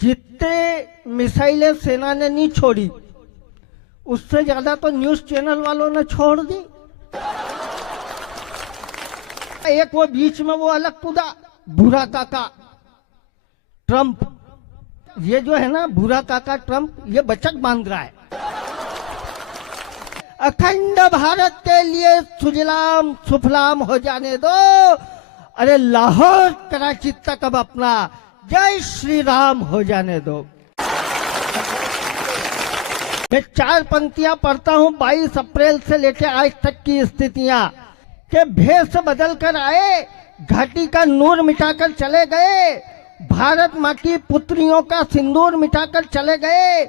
जितने मिसाइलें सेना ने नहीं छोड़ी उससे ज्यादा तो न्यूज चैनल वालों ने छोड़ दी। एक वो बीच में वो अलग कूदा बुरा काका ट्रंप, ये जो है ना बुरा काका ट्रंप, ये बचक बांध रहा है। अखंड भारत के लिए सुजलाम सुफलाम हो जाने दो। अरे लाहौर कराची तक अब अपना जय श्री राम हो जाने दो। मैं 4 पंक्तियां पढ़ता हूं 22 अप्रैल से लेकर आज तक की स्थितियां के भेष बदल कर आए, घाटी का नूर मिटाकर चले गए, भारत माँ की पुत्रियों का सिंदूर मिटाकर चले गए।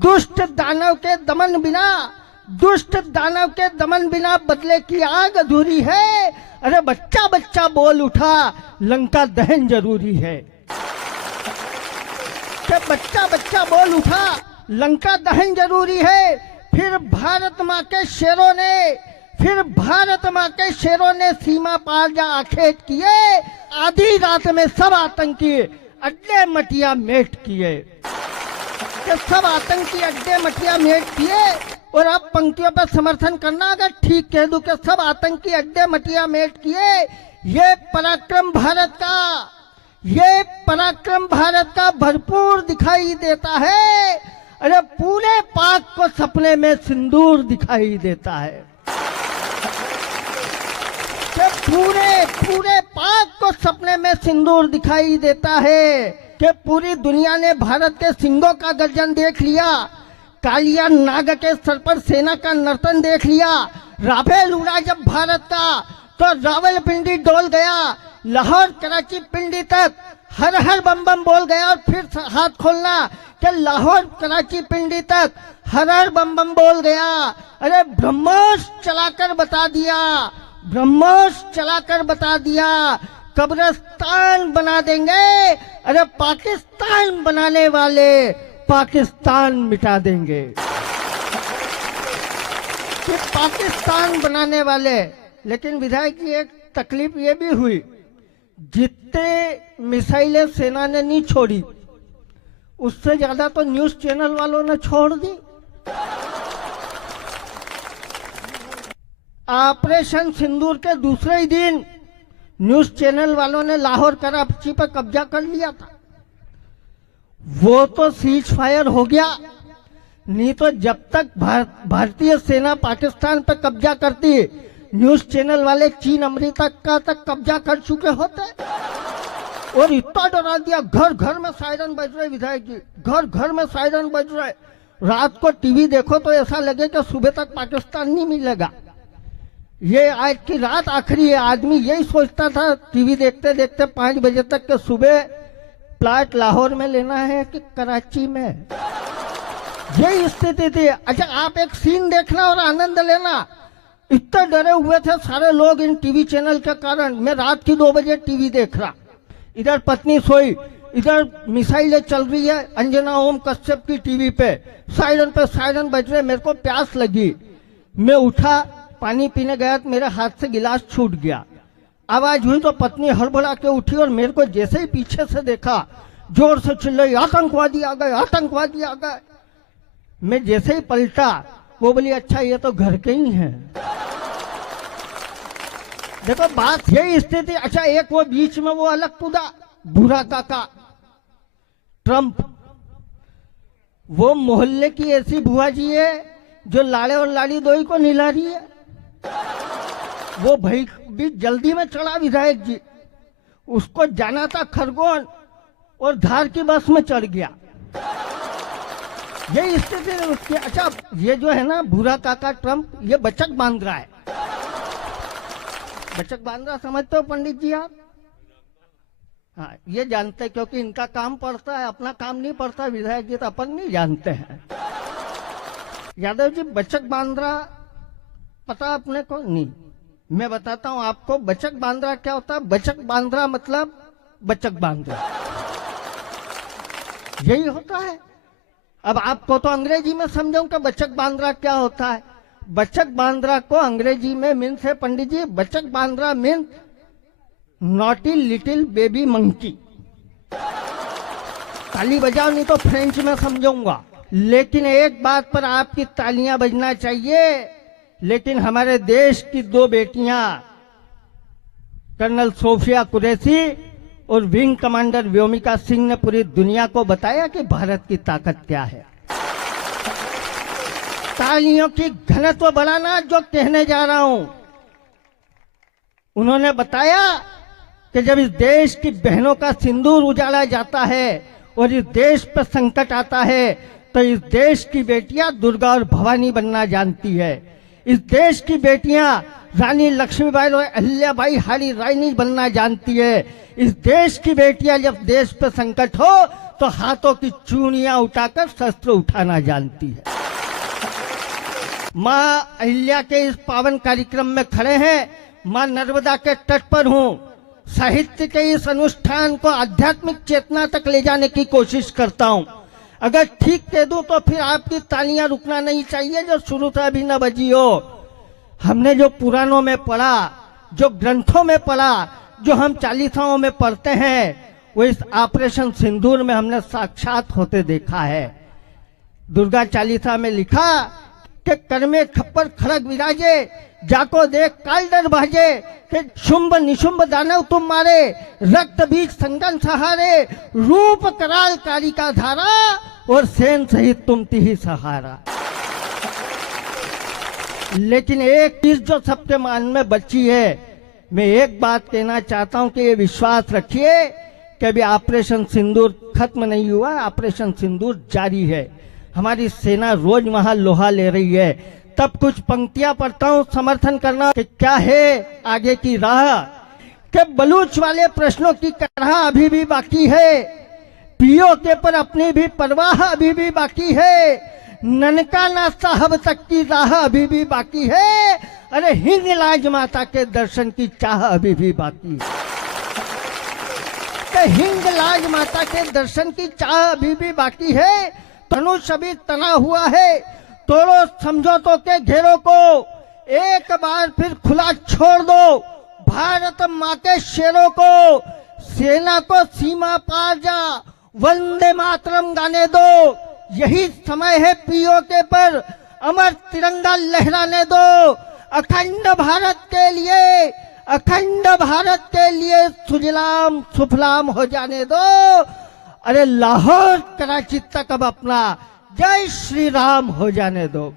दुष्ट दानव के दमन बिना, दुष्ट दानव के दमन बिना बदले की आग अधूरी है। अरे बच्चा बच्चा बोल उठा, लंका दहन जरूरी है। कि बच्चा बच्चा बोल उठा, लंका दहन जरूरी है। फिर भारत माँ के शेरों ने सीमा पार जा आखेट किए, आधी रात में सब आतंकी अड्डे मटिया मेट किए। सब आतंकी अड्डे मटिया मेट किए। और अब पंक्तियों पर समर्थन करना, अगर ठीक कह दूं कि सब आतंकी अड्डे मटिया मेट किए। ये पराक्रम भारत का भरपूर दिखाई देता है। अरे पूरे पाक को सपने में सिंदूर दिखाई देता है। पूरे पाक को सपने में सिंदूर दिखाई देता है। कि पूरी दुनिया ने भारत के सिंगों का गर्जन देख लिया, कालिया नाग के सर पर सेना का नर्तन देख लिया। राफेल उड़ा जब भारत का तो रावलपिंडी डोल गया, लाहौर कराची पिंडी तक हर हर बम बम बोल गया। और फिर हाथ खोलना कि लाहौर कराची पिंडी तक हर हर बम बम बोल गया। अरे ब्रह्मोस चलाकर बता दिया, कब्रिस्तान बना देंगे। अरे पाकिस्तान बनाने वाले पाकिस्तान मिटा देंगे। कि पाकिस्तान बनाने वाले। लेकिन विधायक जी एक तकलीफ ये भी हुई, जितने मिसाइलें सेना ने नहीं छोड़ी उससे ज्यादा तो न्यूज चैनल वालों ने छोड़ दी। ऑपरेशन सिंदूर के दूसरे ही दिन न्यूज चैनल वालों ने लाहौर कराची पर कब्जा कर लिया था। वो तो सीज फायर हो गया, नहीं तो जब तक भारतीय सेना पाकिस्तान पर कब्जा करती, न्यूज चैनल वाले चीन अमेरिका का तक कब्जा कर चुके होते। और इतना डरा दिया, घर घर में सायरन बज रहे विधायक जी, घर घर में सायरन बज रहे। रात को टीवी देखो तो ऐसा लगे कि सुबह तक पाकिस्तान नहीं मिलेगा। ये आज की रात आखिरी है। आदमी यही सोचता था टीवी देखते देखते 5 बजे तक के सुबह प्लाट लाहौर में लेना है कि कराची में, यही स्थिति थी। अच्छा आप एक सीन देखना और आनंद लेना। इतने डरे हुए थे सारे लोग इन टीवी चैनल के कारण। मैं रात की 2 बजे टीवी देख रहा, इधर पत्नी सोई, इधर मिसाइलें चल रही है। अंजना ओम कश्यप की टीवी पे सायरन बज रहे। मेरे को प्यास लगी, मैं उठा, पानी पीने गया तो मेरे हाथ से गिलास छूट गया। आवाज हुई तो पत्नी हड़बड़ा के उठी और मेरे को जैसे ही पीछे से देखा जोर से चिल्लाई, आतंकवादी आ गए, आतंकवादी आ गए। मैं जैसे ही पलटा, वो बोली अच्छा ये तो घर के ही हैं। देखो बात यही स्थिति। अच्छा एक वो बीच में वो अलग कूदा बुरा काका ट्रंप, वो मोहल्ले की ऐसी बुआ जी है जो लाड़े और लाड़ी दोई को निला रही है। वो भाई भी जल्दी में चढ़ा विधायक जी, उसको जाना था खरगोन और धार की बस में चढ़ गया। यही स्थिति है उसकी। अच्छा ये जो है ना बुरा काका ट्रंप, ये बचक बांध रहा है। बचक बांध रहा समझते हो पंडित जी आप? हाँ ये जानते हैं, क्योंकि इनका काम पड़ता है, अपना काम नहीं पड़ता। विधायक जी तो अपन नहीं जानते हैं। यादव जी बचक बांध रहा पता अपने को नहीं, मैं बताता हूं आपको। बचक बांध रहा क्या होता है? बचक बांध रहा मतलब बचक बांध रहा, यही होता है। अब आपको तो अंग्रेजी में समझाऊं कि बचक बांद्रा क्या होता है। बचक बांद्रा को अंग्रेजी में मीन्स है पंडित जी, बचक बांद्रा means naughty little baby monkey. ताली बजाओ, नहीं तो फ्रेंच में समझाऊंगा। लेकिन एक बात पर आपकी तालियां बजना चाहिए। लेकिन हमारे देश की दो बेटियां कर्नल सोफिया कुरैशी और विंग कमांडर व्योमिका सिंह ने पूरी दुनिया को बताया कि भारत की ताकत क्या है। तालियों की घनत्व बढ़ाना जो कहने जा रहा हूं, उन्होंने बताया कि जब इस देश की बहनों का सिंदूर उजाड़ा जाता है और इस देश पर संकट आता है तो इस देश की बेटियां दुर्गा और भवानी बनना जानती है। इस देश की बेटियां रानी लक्ष्मीबाई और अहिल्याबाई हारी रानी बनना जानती है। इस देश की बेटियां जब देश पर संकट हो तो हाथों की चूड़ियां उठाकर शस्त्र उठाना जानती है। मां अहिल्या के इस पावन कार्यक्रम में खड़े हैं। मां नर्मदा के तट पर हूं। साहित्य के इस अनुष्ठान को आध्यात्मिक चेतना तक ले जाने की कोशिश करता हूं। अगर ठीक कह दूं तो फिर आपकी तालियां रुकना नहीं चाहिए जो शुरू से अभी न बजी हो। हमने जो पुराणों में पढ़ा, जो ग्रंथों में पढ़ा, जो हम चालीसाओं में पढ़ते हैं, वो इस ऑपरेशन सिंदूर में हमने साक्षात होते देखा है। दुर्गा चालीसा में लिखा कि कर में खप्पर खड़ग विराजे, जाको देख काल डर भाजे, कि शुंभ निशुंभ दानव तुम मारे, रक्त बीज संगन सहारे, रूप कराल कालिका धारा, और सेन सहित तुम तिहि सहारा। लेकिन एक चीज जो सबके मन में बची है, मैं एक बात कहना चाहता हूं कि ये विश्वास रखिए कि अभी ऑपरेशन सिंदूर खत्म नहीं हुआ, ऑपरेशन सिंदूर जारी है। हमारी सेना रोज वहां लोहा ले रही है। तब कुछ पंक्तियां पढ़ता हूं, समर्थन करना कि क्या है आगे की राह। कि बलूच वाले प्रश्नों की तरह अभी भी बाकी है, पीओके पर अपनी भी परवाह अभी भी बाकी है, ननकाना साहब तक की राह अभी भी बाकी है, अरे हिंगलाज माता के दर्शन की चाह अभी भी बाकी है। हिंगलाज माता के दर्शन की चाह अभी भी बाकी है। धनुष अभी तना हुआ है, तोड़ो समझौतों के घेरों को, एक बार फिर खुला छोड़ दो भारत माँ के शेरों को, सेना को सीमा पार जा वंदे मातरम गाने दो, यही समय है पीओके पर अमर तिरंगा लहराने दो, अखंड भारत के लिए, अखंड भारत के लिए सुजलाम सुफलाम हो जाने दो। अरे लाहौर कराची तक अब अपना जय श्री राम हो जाने दो।